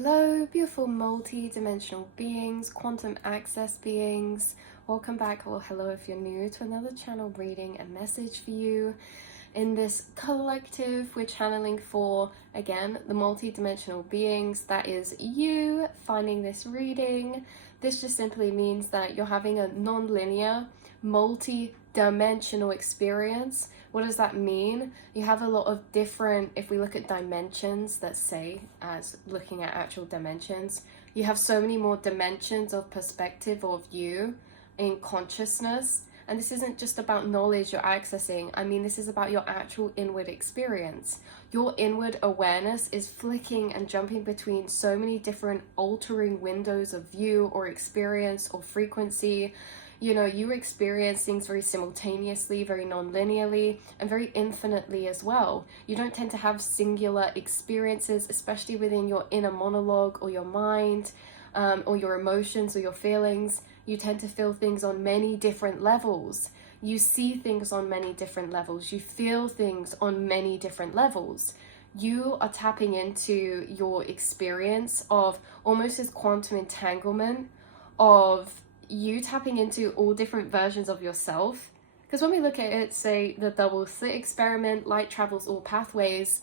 Hello, beautiful multi-dimensional beings, quantum access beings. Welcome back, or hello if you're new, to another channel reading and message for you. In this collective, we're channeling for, again, the multi-dimensional beings. That is you finding this reading. This just simply means that you're having a non-linear, multi-dimensional experience. What does that mean? You have a lot of different, if we look at dimensions, let's say, as looking at actual dimensions, you have so many more dimensions of perspective of you in consciousness. And this isn't just about knowledge you're accessing. I mean, this is about your actual inward experience. Your inward awareness is flicking and jumping between so many different altering windows of view or experience or frequency. You know, you experience things very simultaneously, very non-linearly, and very infinitely as well. You don't tend to have singular experiences, especially within your inner monologue or your mind, or your emotions or your feelings. You tend to feel things on many different levels. You see things on many different levels. You feel things on many different levels. You are tapping into your experience of almost this quantum entanglement of you tapping into all different versions of yourself. Because when we look at it, say the double slit experiment, light travels all pathways,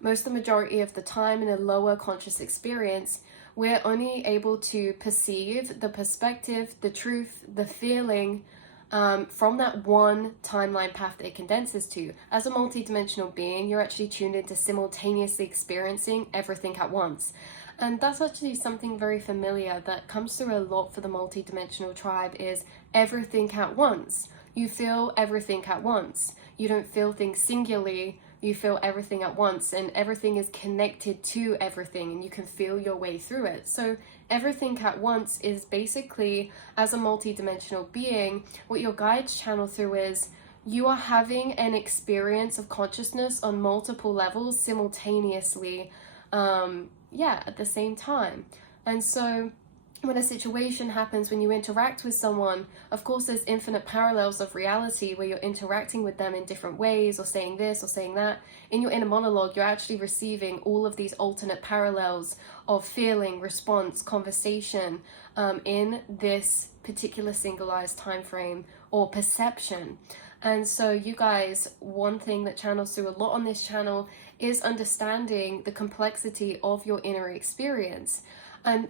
the majority of the time in a lower conscious experience, we're only able to perceive the perspective, the truth, the feeling from that one timeline path that it condenses to. As a multidimensional being, you're actually tuned into simultaneously experiencing everything at once. And that's actually something very familiar that comes through a lot for the multidimensional tribe, is everything at once. You feel everything at once. You don't feel things singularly, you feel everything at once, and everything is connected to everything, and you can feel your way through it. So everything at once is basically, as a multidimensional being, what your guides channel through is you are having an experience of consciousness on multiple levels simultaneously, at the same time. And so when a situation happens, when you interact with someone, of course there's infinite parallels of reality where you're interacting with them in different ways, or saying this or saying that. In your inner monologue, you're actually receiving all of these alternate parallels of feeling, response, conversation, in this particular singularized time frame or perception. And so you guys, one thing that channels through a lot on this channel is understanding the complexity of your inner experience. And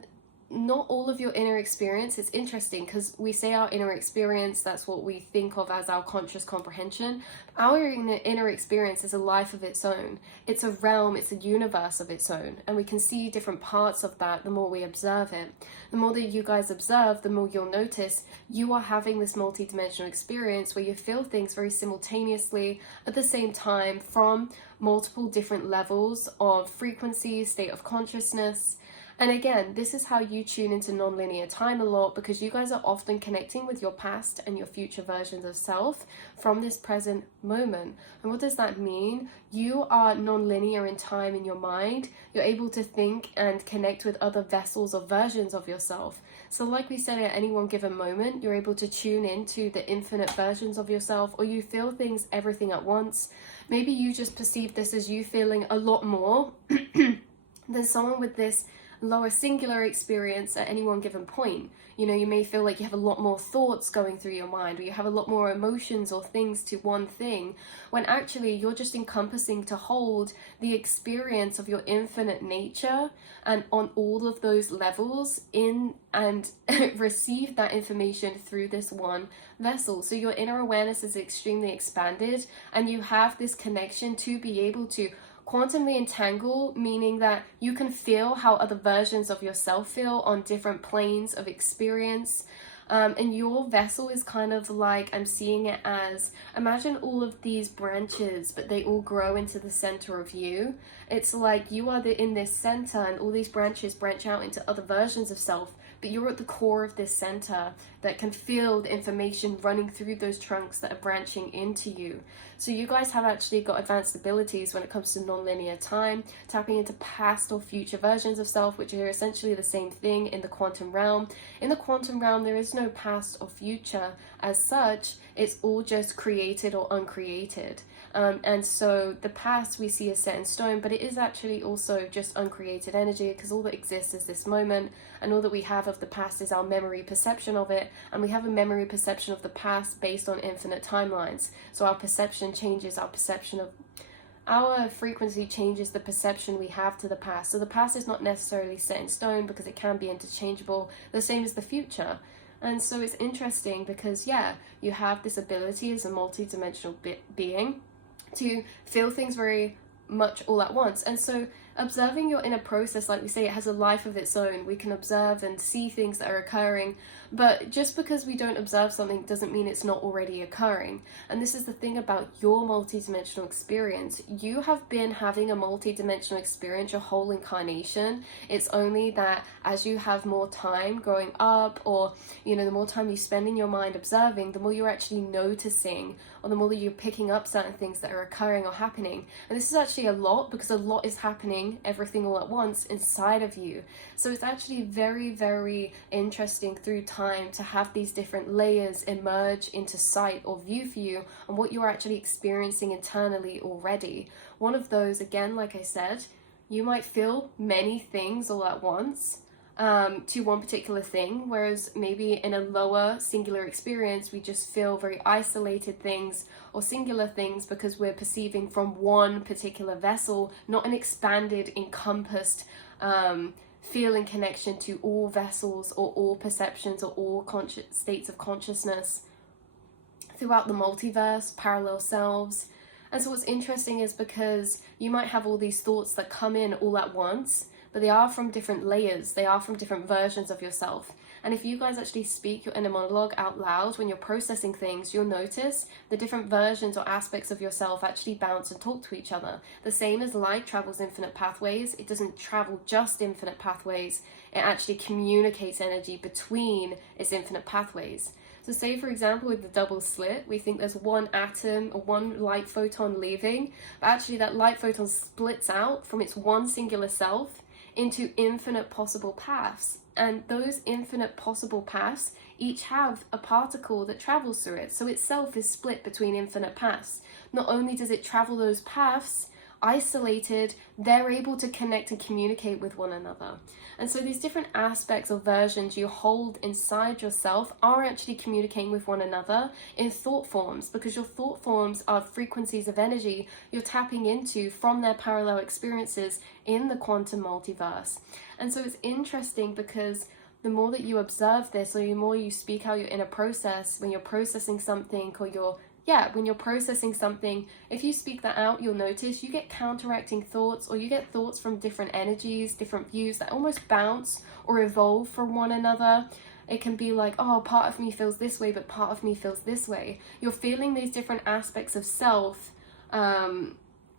not all of your inner experience, it's interesting because we say our inner experience, that's what we think of as our conscious comprehension. Our inner experience is a life of its own. It's a realm, it's a universe of its own. And we can see different parts of that the more we observe it. The more that you guys observe, the more you'll notice you are having this multi-dimensional experience where you feel things very simultaneously at the same time from multiple different levels of frequency, state of consciousness. And again, this is how you tune into non-linear time a lot, because you guys are often connecting with your past and your future versions of self from this present moment. And what does that mean? You are non-linear in time in your mind. You're able to think and connect with other vessels or versions of yourself. So like we said, at any one given moment, you're able to tune into the infinite versions of yourself, or you feel things, everything at once. Maybe you just perceive this as you feeling a lot more than someone with this lower singular experience at any one given point. You know, you may feel like you have a lot more thoughts going through your mind, or you have a lot more emotions or things to one thing, when actually you're just encompassing to hold the experience of your infinite nature, and on all of those levels in and receive that information through this one vessel. So your inner awareness is extremely expanded, and you have this connection to be able to quantumly entangle, meaning that you can feel how other versions of yourself feel on different planes of experience. And your vessel is kind of like, I'm seeing it as, imagine all of these branches, but they all grow into the center of you. It's like you are in this center, and all these branches branch out into other versions of self, but you're at the core of this center that can feel the information running through those trunks that are branching into you. So you guys have actually got advanced abilities when it comes to non-linear time, tapping into past or future versions of self, which are essentially the same thing in the quantum realm. In the quantum realm, there is no past or future as such. It's all just created or uncreated. And so the past we see as set in stone, but it is actually also just uncreated energy, because all that exists is this moment, and all that we have of the past is our memory perception of it, and we have a memory perception of the past based on infinite timelines. So our perception changes, our frequency changes the perception we have to the past. So the past is not necessarily set in stone because it can be interchangeable, the same as the future. And so it's interesting because, yeah, you have this ability as a multi-dimensional being to feel things very much all at once. And so observing your inner process, like we say, it has a life of its own. We can observe and see things that are occurring, but just because we don't observe something doesn't mean it's not already occurring. And this is the thing about your multidimensional experience. You have been having a multidimensional experience your whole incarnation. It's only that as you have more time growing up, or the more time you spend in your mind observing, the more you're actually noticing, or the more that you're picking up certain things that are occurring or happening. And this is actually a lot, because a lot is happening, everything all at once inside of you. So it's actually very, very interesting through time to have these different layers emerge into sight or view for you on what you're actually experiencing internally already. One of those, again, like I said, you might feel many things all at once to one particular thing, whereas maybe in a lower singular experience we just feel very isolated things or singular things because we're perceiving from one particular vessel, not an expanded, encompassed feeling connection to all vessels or all perceptions or all states of consciousness throughout the multiverse, parallel selves. And so what's interesting is because you might have all these thoughts that come in all at once, but they are from different layers, they are from different versions of yourself. And if you guys actually speak your inner monologue out loud when you're processing things, you'll notice the different versions or aspects of yourself actually bounce and talk to each other. The same as light travels infinite pathways, it doesn't travel just infinite pathways, it actually communicates energy between its infinite pathways. So say, for example, with the double slit, we think there's one atom or one light photon leaving, but actually that light photon splits out from its one singular self into infinite possible paths. And those infinite possible paths each have a particle that travels through it. So itself is split between infinite paths. Not only does it travel those paths isolated, they're able to connect and communicate with one another. And so these different aspects or versions you hold inside yourself are actually communicating with one another in thought forms, because your thought forms are frequencies of energy you're tapping into from their parallel experiences in the quantum multiverse. And so it's interesting because the more that you observe this, or the more you speak out your inner process when you're processing something, or when you're processing something, if you speak that out, you'll notice you get counteracting thoughts, or you get thoughts from different energies, different views that almost bounce or evolve from one another. It can be like, oh, part of me feels this way, but part of me feels this way. You're feeling these different aspects of self,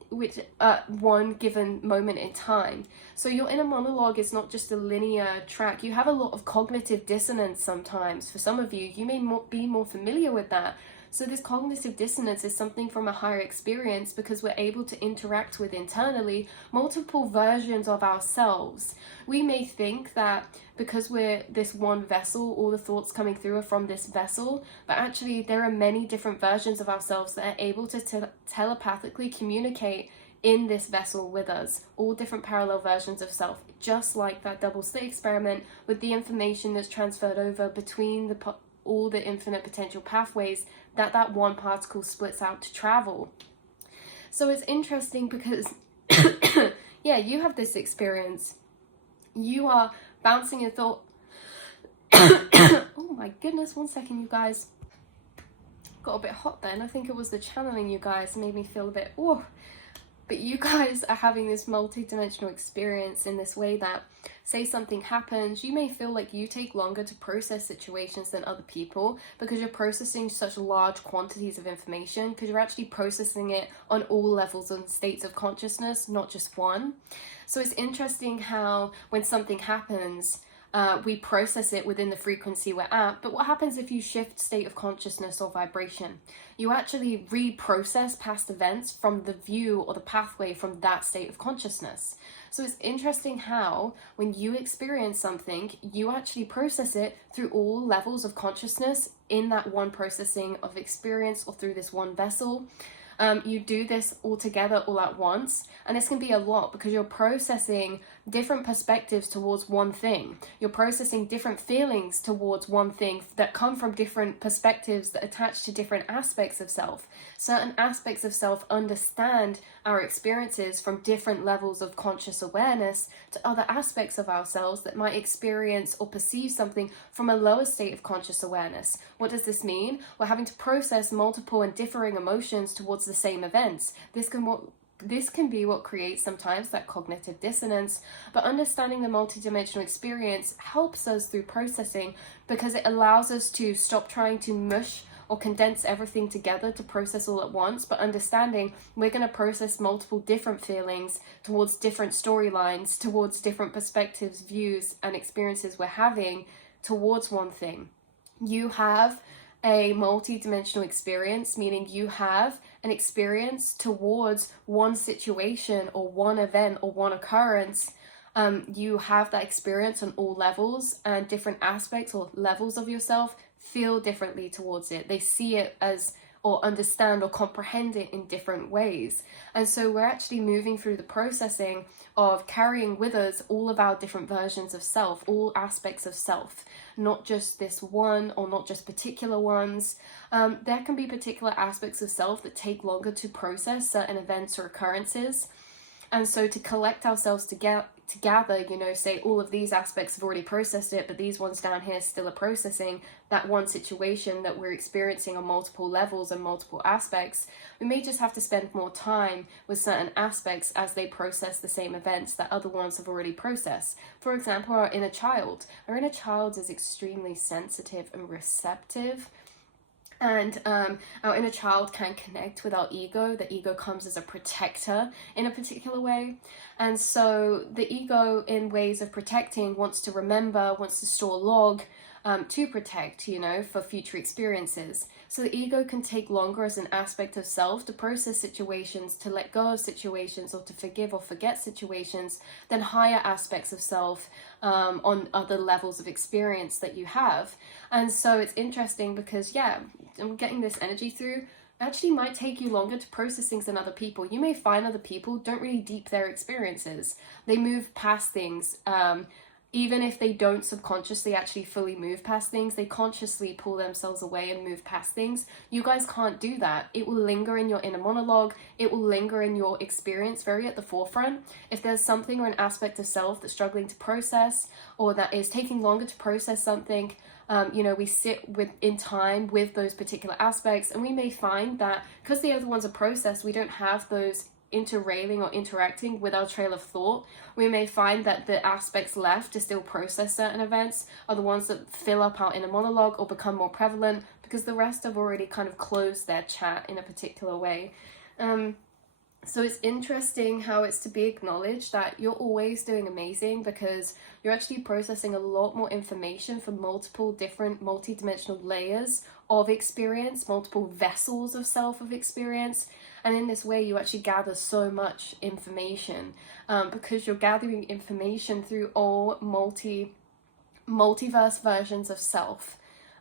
which at one given moment in time. So your inner monologue is not just a linear track. You have a lot of cognitive dissonance sometimes. For some of you, you may be more familiar with that. So this cognitive dissonance is something from a higher experience, because we're able to interact with internally multiple versions of ourselves. We may think that because we're this one vessel, all the thoughts coming through are from this vessel, but actually there are many different versions of ourselves that are able to telepathically communicate in this vessel with us, all different parallel versions of self, just like that double slit experiment with the information that's transferred over between all the infinite potential pathways that one particle splits out to travel. So it's interesting because you have this experience. You are bouncing in thought. Oh my goodness, one second, you guys. Got a bit hot then. I think it was the channeling, you guys, made me feel a bit, oh. But you guys are having this multi-dimensional experience in this way that, say something happens, you may feel like you take longer to process situations than other people because you're processing such large quantities of information, because you're actually processing it on all levels and states of consciousness, not just one. So it's interesting how when something happens, we process it within the frequency we're at, but what happens if you shift state of consciousness or vibration? You actually reprocess past events from the view or the pathway from that state of consciousness. So it's interesting how when you experience something, you actually process it through all levels of consciousness in that one processing of experience or through this one vessel. You do this all together all at once, and this can be a lot because you're processing different perspectives towards one thing. You're processing different feelings towards one thing that come from different perspectives that attach to different aspects of self. Certain aspects of self understand our experiences from different levels of conscious awareness to other aspects of ourselves that might experience or perceive something from a lower state of conscious awareness. What does this mean? We're having to process multiple and differing emotions towards the same events. This can be what creates sometimes that cognitive dissonance, but understanding the multidimensional experience helps us through processing because it allows us to stop trying to mush or condense everything together to process all at once, but understanding we're going to process multiple different feelings towards different storylines, towards different perspectives, views, and experiences we're having towards one thing. You have a multi-dimensional experience, meaning you have an experience towards one situation or one event or one occurrence. You have that experience on all levels, and different aspects or levels of yourself feel differently towards it. They see it as, or understand or comprehend it in different ways. And so we're actually moving through the processing of carrying with us all of our different versions of self, all aspects of self, not just this one or not just particular ones. There can be particular aspects of self that take longer to process certain events or occurrences. And so to collect ourselves together, say all of these aspects have already processed it, but these ones down here still are processing that one situation that we're experiencing on multiple levels and multiple aspects. We may just have to spend more time with certain aspects as they process the same events that other ones have already processed. For example, our inner child. Our inner child is extremely sensitive and receptive. And our inner child can connect with our ego. The ego comes as a protector in a particular way. And so the ego, in ways of protecting, wants to remember, wants to store log to protect, for future experiences. So the ego can take longer as an aspect of self to process situations, to let go of situations, or to forgive or forget situations than higher aspects of self on other levels of experience that you have. And so it's interesting because, I'm getting this energy through. Actually might take you longer to process things than other people. You may find other people don't really deep their experiences. They move past things. Even if they don't subconsciously actually fully move past things, they consciously pull themselves away and move past things. You guys can't do that. It will linger in your inner monologue. It will linger in your experience very at the forefront. If there's something or an aspect of self that's struggling to process, or that is taking longer to process something, we sit in time with those particular aspects, and we may find that because the other ones are processed, we don't have those interrailing or interacting with our trail of thought. We may find that the aspects left to still process certain events are the ones that fill up our inner monologue or become more prevalent because the rest have already kind of closed their chat in a particular way. So it's interesting how it's to be acknowledged that you're always doing amazing because you're actually processing a lot more information from multiple different multi-dimensional layers of experience, multiple vessels of self of experience. And in this way, you actually gather so much information because you're gathering information through all multiverse versions of self.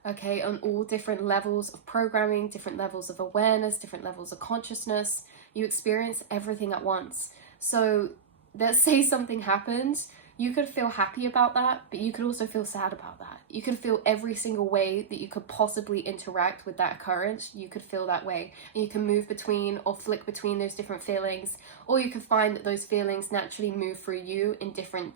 Okay, on all different levels of programming, different levels of awareness, different levels of consciousness. You experience everything at once. So let's say something happens, you could feel happy about that, but you could also feel sad about that. You could feel every single way that you could possibly interact with that occurrence. You could feel that way, and you can move between or flick between those different feelings, or you can find that those feelings naturally move through you in different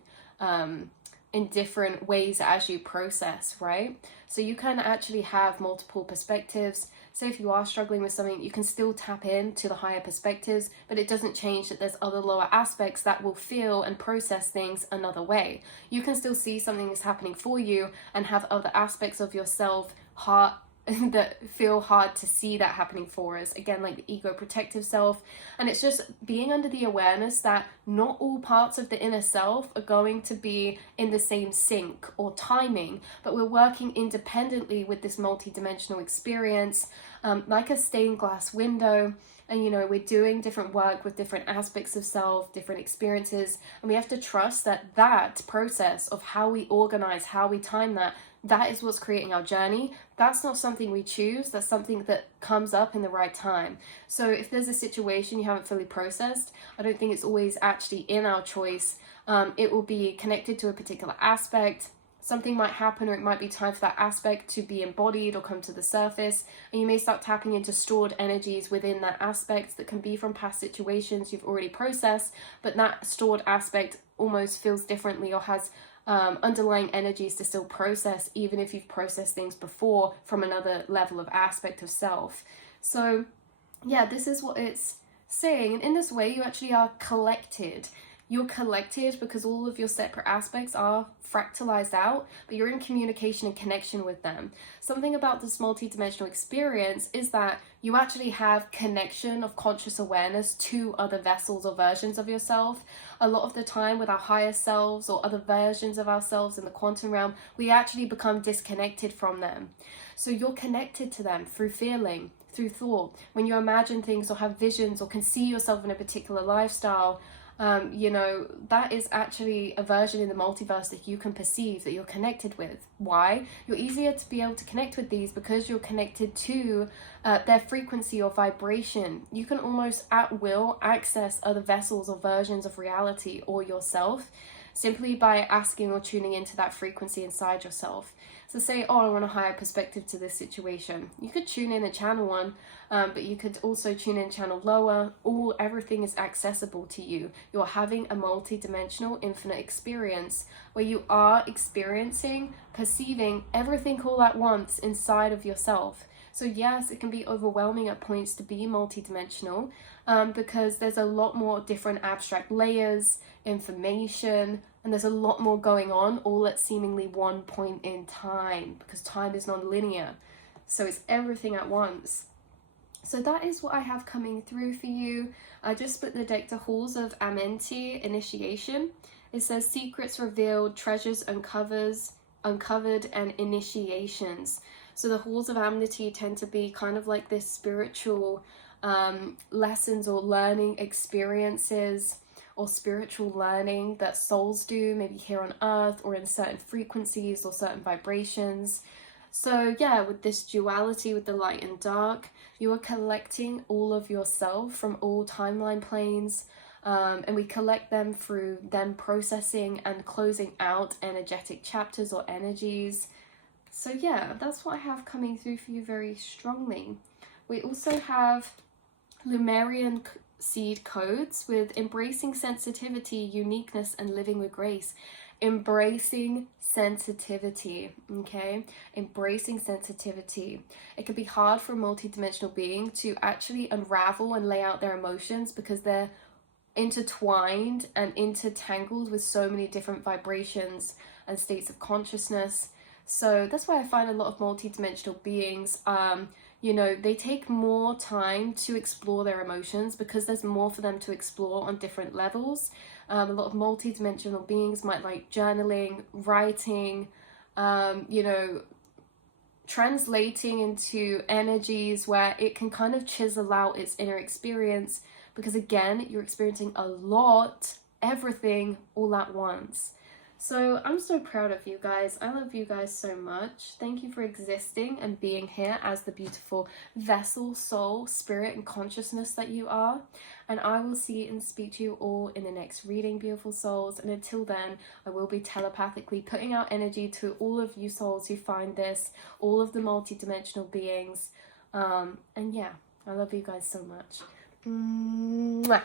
ways as you process, right? So you can actually have multiple perspectives. So if you are struggling with something, you can still tap into the higher perspectives, but it doesn't change that there's other lower aspects that will feel and process things another way. You can still see something is happening for you and have other aspects of yourself that feel hard to see that happening for us. Again, like the ego protective self. And it's just being under the awareness that not all parts of the inner self are going to be in the same sync or timing, but we're working independently with this multi-dimensional experience, like a stained glass window. and, you know, we're doing different work with different aspects of self, different experiences, and we have to trust that that process of how we organize, how we time that, that is what's creating our journey. That's not something we choose. That's something that comes up in the right time. So if there's a situation you haven't fully processed, I don't think it's always actually in our choice. It will be connected to a particular aspect. Something might happen, or it might be time for that aspect to be embodied or come to the surface, and you may start tapping into stored energies within that aspect that can be from past situations you've already processed, but that stored aspect almost feels differently or has underlying energies to still process, even if you've processed things before from another level of aspect of self. So yeah, this is what it's saying, and in this way you actually are collected. You're collected because all of your separate aspects are fractalized out, but you're in communication and connection with them. Something about this multidimensional experience is that you actually have connection of conscious awareness to other vessels or versions of yourself. A lot of the time with our higher selves or other versions of ourselves in the quantum realm, we actually become disconnected from them. So you're connected to them through feeling, through thought. When you imagine things or have visions or can see yourself in a particular lifestyle, you know, that is actually a version in the multiverse that you can perceive, that you're connected with. Why? You're easier to be able to connect with these because you're connected to their frequency or vibration. You can almost at will access other vessels or versions of reality or yourself simply by asking or tuning into that frequency inside yourself. So say, oh, I want a higher perspective to this situation. You could tune in and channel one, but you could also tune in channel lower. Everything is accessible to you. You're having a multi-dimensional infinite experience where you are experiencing, perceiving everything all at once inside of yourself. So yes, it can be overwhelming at points to be multidimensional because there's a lot more different abstract layers, information, and there's a lot more going on all at seemingly one point in time, because time is non-linear. So it's everything at once. So that is what I have coming through for you. I just split the deck to Halls of Amenti, Initiation. It says secrets revealed, treasures uncovered, and initiations. So the Halls of Amity tend to be kind of like this spiritual lessons or learning experiences, or spiritual learning that souls do, maybe here on earth or in certain frequencies or certain vibrations. So yeah, with this duality with the light and dark, you are collecting all of yourself from all timeline planes, and we collect them through them processing and closing out energetic chapters or energies. So yeah, that's what I have coming through for you very strongly. We also have Lumerian seed codes with embracing sensitivity, uniqueness, and living with grace. Embracing sensitivity, okay? Embracing sensitivity. It can be hard for a multidimensional being to actually unravel and lay out their emotions because they're intertwined and intertangled with so many different vibrations and states of consciousness. So that's why I find a lot of multidimensional beings, you know, they take more time to explore their emotions because there's more for them to explore on different levels. A lot of multidimensional beings might like journaling, writing, you know, translating into energies where it can kind of chisel out its inner experience, because again, you're experiencing a lot, everything all at once. So I'm so proud of you guys. I love you guys so much. Thank you for existing and being here as the beautiful vessel, soul, spirit, and consciousness that you are. And I will see and speak to you all in the next reading, beautiful souls. And until then, I will be telepathically putting out energy to all of you souls who find this, all of the multidimensional beings. And yeah, I love you guys so much. Mwah.